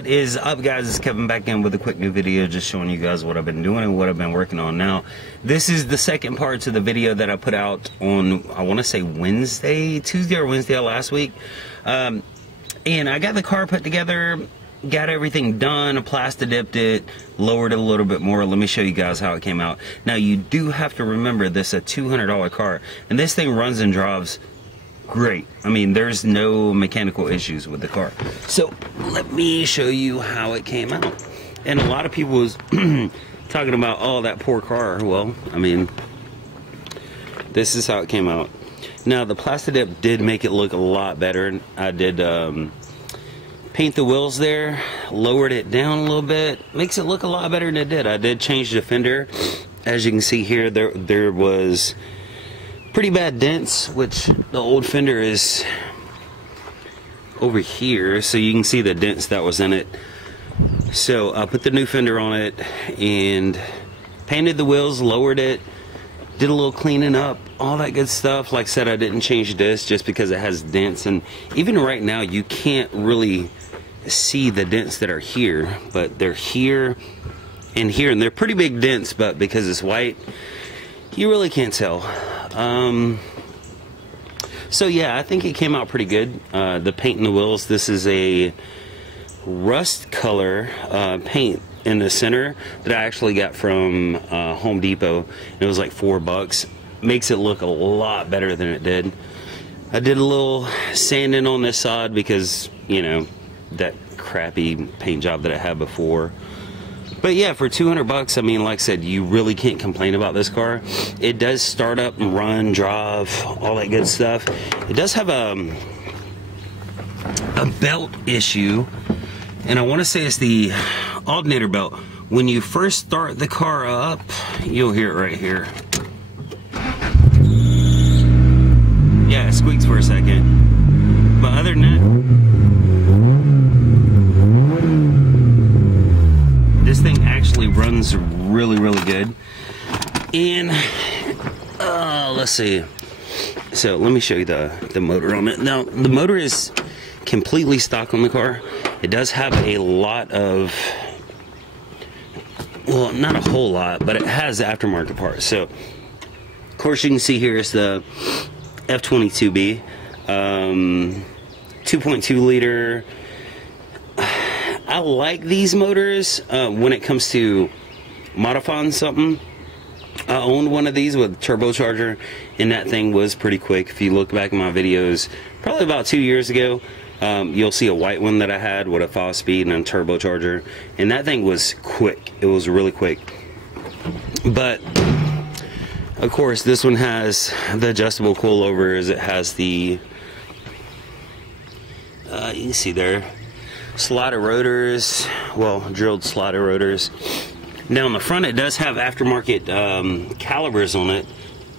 What is up, guys? It's Kevin back in with a quick new video, just showing you guys what I've been doing and what I've been working on. Now, this is the second part to the video that I put out on, I want to say Tuesday or Wednesday of last week. And I got the car put together, got everything done, I plastid-dipped it, lowered it a little bit more. Let me show you guys how it came out. Now, you do have to remember this is a $200 car, and this thing runs and drives great. I mean, there's no mechanical issues with the car. So let me show you how it came out. And a lot of people was talking about, oh, that poor car. Well, I mean, this is how it came out. Now, the plastid-dip did make it look a lot better. I did paint the wheels there, lowered it down a little bit, makes it look a lot better than it did. I did change the fender. As you can see here, there was pretty bad dents, which the old fender is over here, so you can see the dents that was in it. So I put the new fender on it and painted the wheels, lowered it, did a little cleaning up, all that good stuff. Like I said, I didn't change this just because it has dents, and even right now you can't really see the dents that are here, but they're here and here, and they're pretty big dents, but because it's white, you really can't tell. So yeah, I think it came out pretty good. The paint in the wheels, this is a rust color paint in the center that I actually got from Home Depot. It was like $4. Makes it look a lot better than it did. I did a little sanding on this side because, you know, that crappy paint job that I had before. But yeah, for $200, I mean, like I said, you really can't complain about this car. It does start up and run, drive, all that good stuff. It does have a belt issue, and I want to say it's the alternator belt. When you first start the car up, you'll hear it right here. Yeah, it squeaks for a second. But other than that, this thing actually runs really good. And let's see, so let me show you the motor on it. Now, the motor is completely stock on the car. It does have a lot of, well, not a whole lot, but it has aftermarket parts. So of course you can see here is the F22B 2.2 liter. I like these motors when it comes to modifying something. I owned one of these with turbocharger, and that thing was pretty quick. If you look back in my videos, probably about 2 years ago, you'll see a white one that I had with a 5-speed and a turbocharger, and that thing was quick. It was really quick. But of course, this one has the adjustable coilovers. It has the you can see there, slider rotors, well, drilled slider rotors. Now on the front, it does have aftermarket calipers on it,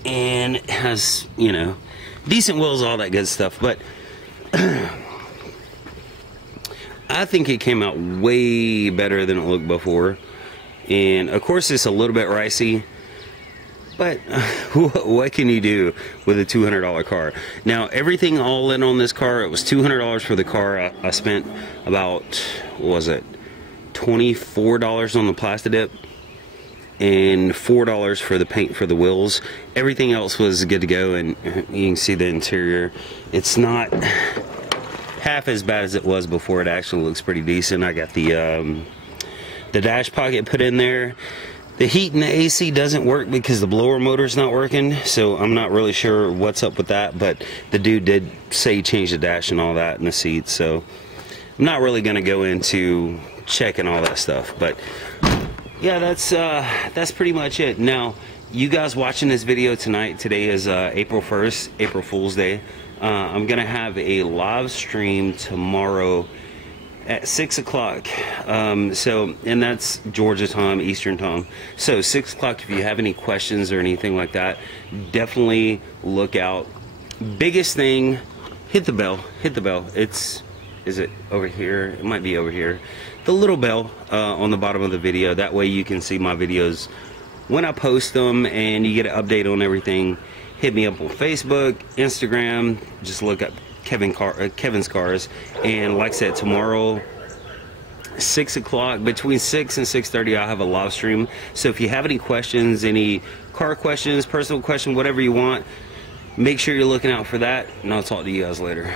and it has, you know, decent wheels, all that good stuff. But I think it came out way better than it looked before. And of course, it's a little bit ricey, but what can you do with a $200 car? Now, everything all in on this car, it was $200 for the car. I spent about, what was it, $24 on the plastid-dip and $4 for the paint for the wheels. Everything else was good to go, and you can see the interior. It's not half as bad as it was before. It actually looks pretty decent. I got the dash pocket put in there. The heat and the AC doesn't work because the blower motor's not working, so I'm not really sure what's up with that, but the dude did say he changed the dash and all that in the seats, so I'm not really going to go into checking all that stuff. But yeah, that's pretty much it. Now, you guys watching this video tonight, today is April 1st, April Fool's Day. I'm going to have a live stream tomorrow at 6 o'clock, so, and that's Georgia time, Eastern time. So 6 o'clock, if you have any questions or anything like that, definitely look out. Biggest thing, hit the bell. Is it over here? It might be over here. The little bell on the bottom of the video. That way you can see my videos when I post them, and you get an update on everything. Hit me up on Facebook, Instagram, just look up Kevin's Cars. And like I said, tomorrow 6 o'clock, between 6 and 6:30, I'll have a live stream. So if you have any questions, any car questions, personal questions, whatever you want, make sure you're looking out for that, and I'll talk to you guys later.